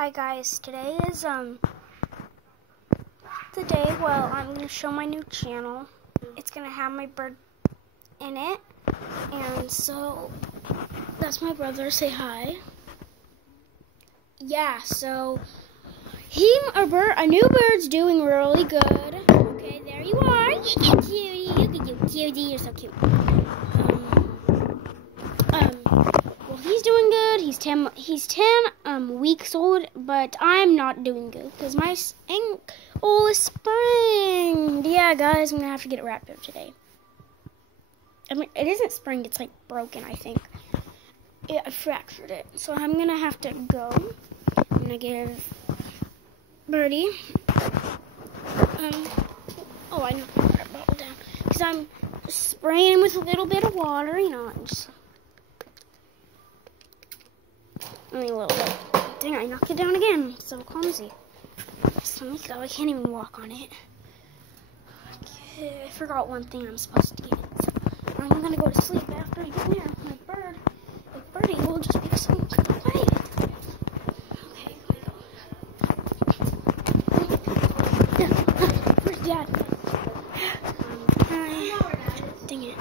Hi guys, today is the day, well, I'm going to show my new channel. It's going to have my bird in it, and so that's my brother. Say hi. Yeah, so a new bird's doing really good. Okay, there you are. Cutie, look at you, cutie, you're so cute. Well, he's doing good. He's 10 weeks old, but I'm not doing good because my ankle is sprained. Yeah, guys, I'm gonna have to get it wrapped up today. I mean, it isn't sprained; it's like broken, I think. Yeah, I fractured it, so I'm gonna have to go. I'm gonna give Birdy. Oh, I knocked my bottle down because I'm spraying with a little bit of water. You know, only a little bit. Dang, I knocked it down again. So clumsy. So let me go. I can't even walk on it. Okay, I forgot one thing I'm supposed to get. So I'm gonna go to sleep after I get there. My Birdy will just be so quiet. Okay, here we go. Where's Dad? Dang it.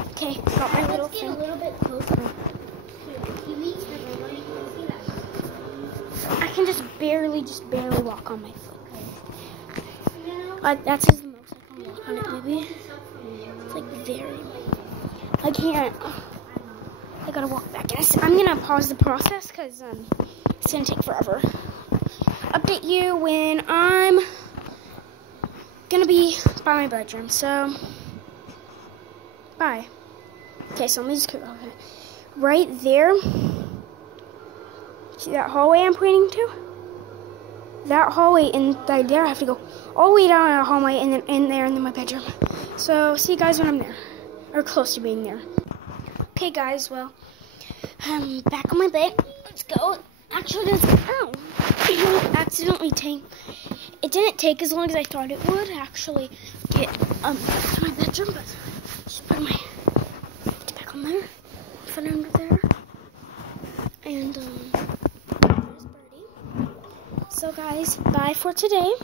Okay, got my little thing. A little bit closer. I can just barely walk on my foot. Like, that's the most I can walk on it, maybe. It's like very, I can't. I gotta walk back. I'm gonna pause the process because it's gonna take forever. Update you when I'm gonna be by my bedroom. So, bye. Okay, so let me just go. Okay. Right there. See that hallway I'm pointing to? That hallway, and right there I have to go all the way down that hallway and then in there and then my bedroom. So see you guys when I'm there, or close to being there. Okay guys, well, I'm back on my bed. Let's go. Actually, it didn't take as long as I thought it would actually get to my bedroom, but just put my back on there, put it under there, and there's Birdy. So guys, bye for today.